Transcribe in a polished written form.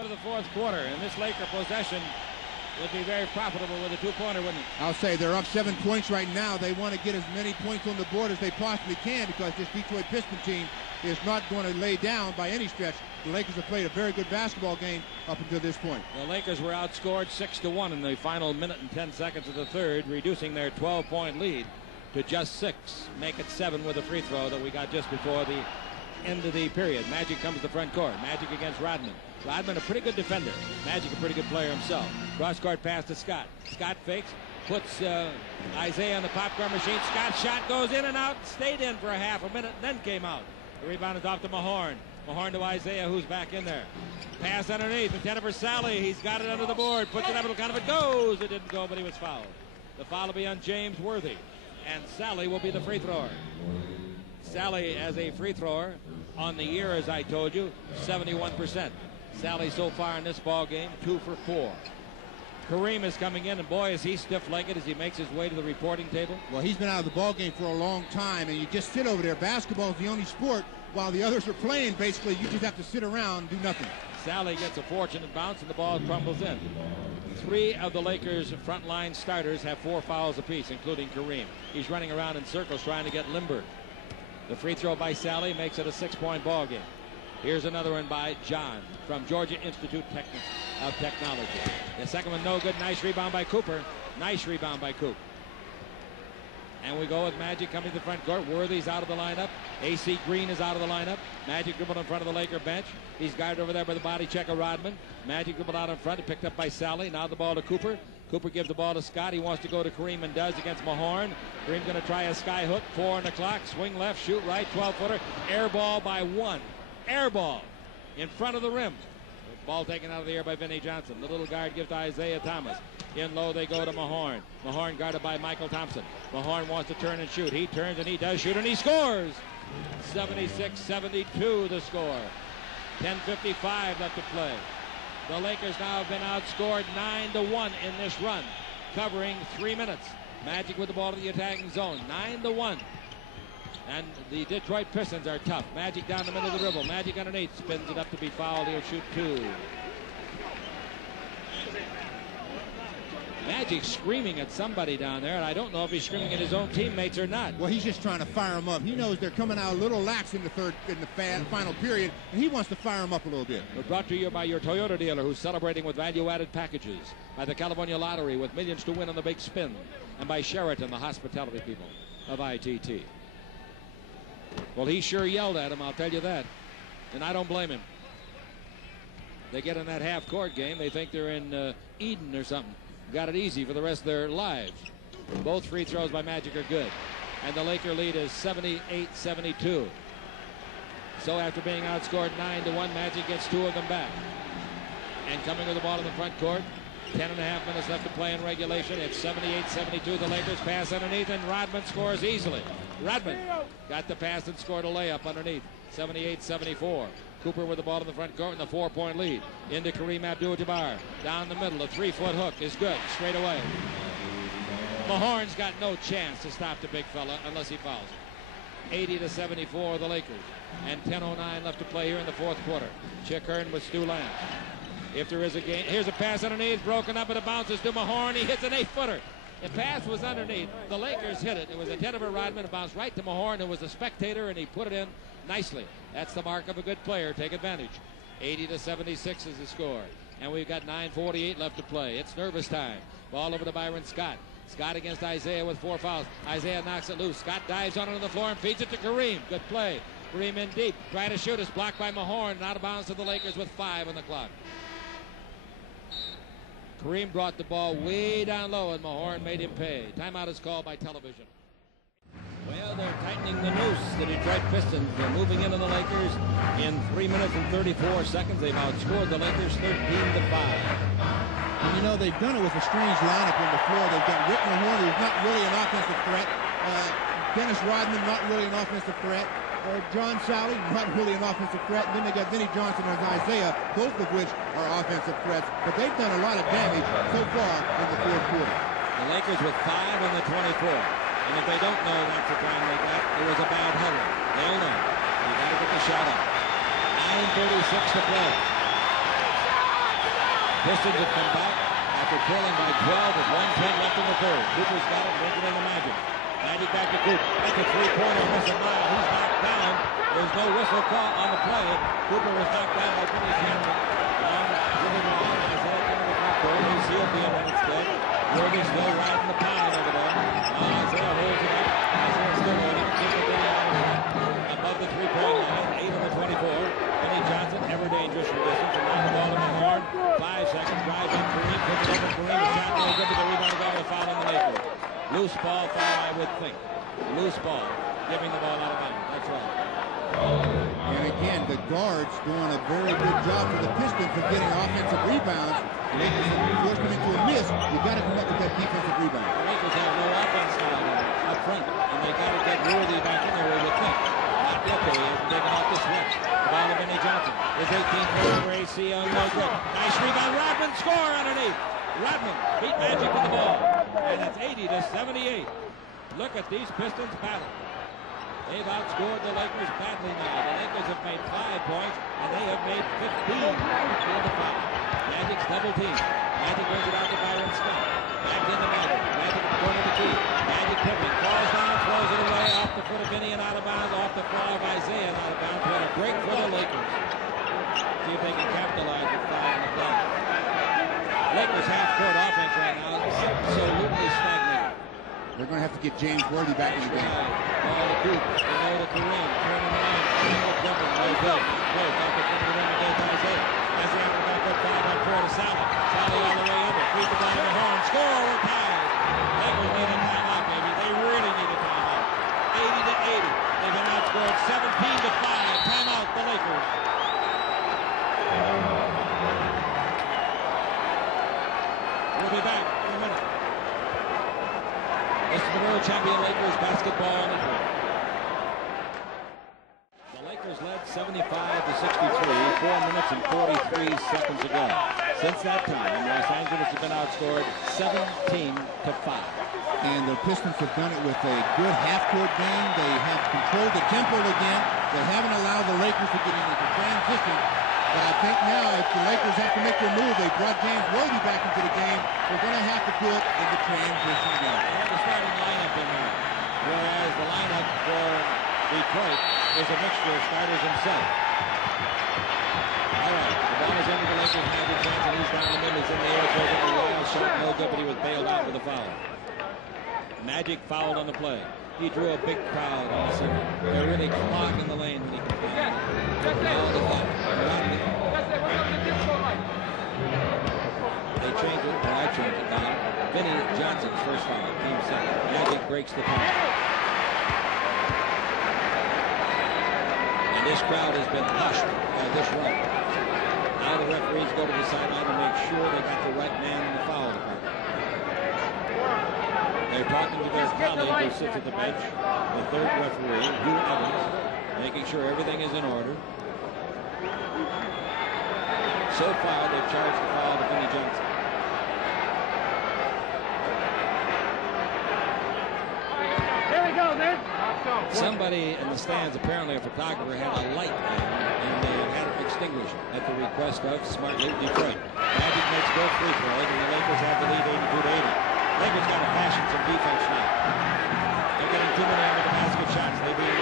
go to the fourth quarter, and this Laker possession would be very profitable with a two-pointer, wouldn't it? I'll say they're up 7 points right now. They want to get as many points on the board as they possibly can because this Detroit Pistons team is not going to lay down by any stretch. The Lakers have played a very good basketball game up until this point. The Lakers were outscored 6-1 in the final minute and 10 seconds of the third, reducing their 12-point lead to just 6. Make it 7 with a free throw that we got just before the end of the period. Magic comes to the front court. Magic against Rodman. Rodman, a pretty good defender. Magic, a pretty good player himself. Cross-court pass to Scott. Scott fakes, puts Isaiah on the popcorn machine. Scott's shot goes in and out, stayed in for a half a minute, and then came out. The rebound is off to Mahorn. Mahorn to Isaiah, who's back in there. Pass underneath, intended for Sally. He's got it under the board, puts it up, it'll kind of it goes. It didn't go, but he was fouled. The foul will be on James Worthy, and Sally will be the free thrower. Sally, as a free thrower, on the year, as I told you, 71%. Sally so far in this ball game, 2 for 4. Kareem is coming in, and boy, is he stiff-legged as he makes his way to the reporting table. Well, he's been out of the ball game for a long time, and you just sit over there. Basketball is the only sport while the others are playing. Basically, you just have to sit around and do nothing. Sally gets a fortunate bounce, and the ball crumbles in. 3 of the Lakers' frontline starters have 4 fouls apiece, including Kareem. He's running around in circles trying to get limber. The free throw by Sally makes it a 6-point ball game. Here's another one by John from Georgia Institute of Technology. The second one no good. Nice rebound by Cooper. Nice rebound by Coop. And we go with Magic coming to the front court. Worthy's out of the lineup. A.C. Green is out of the lineup. Magic dribbled in front of the Laker bench. He's guarded over there by the body checker Rodman. Magic dribbled out in front, picked up by Sally. Now the ball to Cooper. Cooper gives the ball to Scott. He wants to go to Kareem and does against Mahorn. Kareem's going to try a sky hook. 4 on the clock. Swing left, shoot right. 12-footer. Air ball by 1. Air ball in front of the rim. The ball taken out of the air by Vinnie Johnson. The little guard gives to Isaiah Thomas. In low they go to Mahorn. Mahorn guarded by Michael Thompson. Mahorn wants to turn and shoot. He turns and he does shoot and he scores. 76-72 the score. 10:55 left to play. The Lakers now have been outscored 9-1 in this run, covering 3 minutes. Magic with the ball to the attacking zone. 9-1. And the Detroit Pistons are tough. Magic down the middle of the dribble. Magic underneath. Spins it up to be fouled. He'll shoot 2. Magic screaming at somebody down there, and I don't know if he's screaming at his own teammates or not. Well, he's just trying to fire them up. He knows they're coming out a little lax in the final period, and he wants to fire them up a little bit. We're brought to you by your Toyota dealer, who's celebrating with value-added packages, by the California Lottery with millions to win on the big spin, and by Sheraton, the hospitality people of ITT. Well, he sure yelled at him, I'll tell you that. And I don't blame him. They get in that half-court game. They think they're in Eden or something. Got it easy for the rest of their lives. Both free throws by Magic are good. And the Laker lead is 78-72. So after being outscored 9-1, Magic gets 2 of them back. And coming with the ball in the front court, 10.5 minutes left to play in regulation. It's 78-72. The Lakers pass underneath, and Rodman scores easily. Rodman got the pass and scored a layup underneath. 78-74. Cooper with the ball in the front court and the 4-point lead. Into Kareem Abdul-Jabbar. Down the middle. A 3-foot hook is good. Straight away. Mahorn's got no chance to stop the big fella unless he fouls. 80-74 the Lakers. And 10:09 left to play here in the fourth quarter. Chick Hearn with Stu Lance. If there is a game, here's a pass underneath, broken up, and it bounces to Mahorn. He hits an 8-footer. The pass was underneath. The Lakers hit it. It was intended for Rodman. It bounced right to Mahorn. It was a spectator, and he put it in nicely. That's the mark of a good player. Take advantage. 80-76 is the score. And we've got 9:48 left to play. It's nervous time. Ball over to Byron Scott. Scott against Isaiah with 4 fouls. Isaiah knocks it loose. Scott dives on it on the floor and feeds it to Kareem. Good play. Kareem in deep. Trying to shoot. It's blocked by Mahorn. And out of bounds to the Lakers with 5 on the clock. Kareem brought the ball way down low, and Mahorn made him pay. Timeout is called by television. Well, they're tightening the noose. The Detroit Pistons are moving into the Lakers in 3 minutes and 34 seconds. They've outscored the Lakers 13-5. And you know, they've done it with a strange lineup on the floor. They've got Rick Mahorn, who's not really an offensive threat. Dennis Rodman, not really an offensive threat. John Sally, not really an offensive threat. And then they got Vinnie Johnson and Isaiah, both of which are offensive threats. But they've done a lot of damage so far in the fourth quarter. The Lakers with 5 in the 24. And if they don't know not to try and make that, it was a bad huddle. They'll know. You got to get the shot up. 9:36 to play. Pistons have come back after trailing by 12 with 1:10 left in the third. Cooper's got it, brings it into Magic. Magic back to Cooper. That's a three-pointer, missing Mile. He's knocked down. There's no whistle call on the play. Cooper was knocked down by Vinny Johnson. Isaiah into the front court. He sealed the end instead. Jordan still riding the pound over there. Isaiah holds it up. Isaiah still holding it. Keeps it down above the three-point line. 8 on the 24. Vinny Johnson, ever dangerous from distance. And now the ball in the horn. 5 seconds. Drives in Kareem. Puts it over Kareem. The shot no good, but the rebound got a foul on the Lakers. Loose ball foul, I would think. Loose ball. Giving the ball out of bounds. That's right. And again, the guards doing a very good job for the Pistons for getting offensive rebounds. Lakers forced them into a miss. You got to come up with that defensive rebound. The Lakers have no offense now up front, and they got to get Worthy back in there, you think. Not yet, though. He hasn't taken off the switch. The ball to Vinny Johnson. His 18th over ACO, no good. Nice rebound. Rodman score underneath. Rodman beat Magic with the ball. And it's 80-78. Look at these Pistons battle. They've outscored the Lakers badly now. The Lakers have made 5 points, and they have made 15 for the foul. Magic's double team. Magic brings it out to Byron Scott. Back into Magic. Magic at the corner of the key. Magic Pippen falls down, throws it away off the foot of Vinny and out of bounds, off the fly of Isaiah and out of bounds. What a break for the Lakers. See if they can capitalize with 5 on the clock. Lakers half-court offense right now is absolutely stagnating. They're going to have to get James Worthy back in the game. Ball to Coop. They go to Kareem. Turning around. Jumping. No good. Close. Back to the rim. It goes to Isaiah. Isaiah after that, 5 on 4 to Sally. Sally all the way under. Feed the ball in the horn. Score. We're tied. Lakers need a timeout, baby. They really need a timeout. 80-80. They've been outscored 17-5. Timeout, the Lakers. We'll be back in a minute. It's the world champion Lakers basketball on the court. The Lakers led 75-63, 4 minutes and 43 seconds ago. Since that time, Los Angeles has been outscored 17-5. And the Pistons have done it with a good half-court game. They have controlled the tempo again. They haven't allowed the Lakers to get into transition. But I think now, if the Lakers have to make their move, they brought James Worthy back into the game. They're going to have to do it in the transition game. The starting lineup in there, whereas the lineup for Detroit is a mixture of starters himself. All right, the ball is into the Lakers. Magic Johnson, he's down the middle. He's in the air, throws it a wild shot, no good, but he was bailed out with a foul. Magic fouled on the play. He drew a big crowd on the center. They're really clogging the lane when he can find it. They changed it, or I changed it now. Vinny Johnson's first foul, team second. Magic breaks the tie. And this crowd has been hushed by this run. Now the referees go to the sideline to make sure they got the right man in the foul department. They're talking to their colleague who sits at the bench, the third referee, Hugh Evans, making sure everything is in order. So far, they've charged the foul to Vinny Johnson. Here we go, man. Somebody in the stands, apparently a photographer, had a light on, and they had it extinguished at the request of Smart Detroit. Magic makes both free throws, and the Lakers have the lead 82-80. Lakers got to fashion some defense now. They're getting too many under the basket shots. They being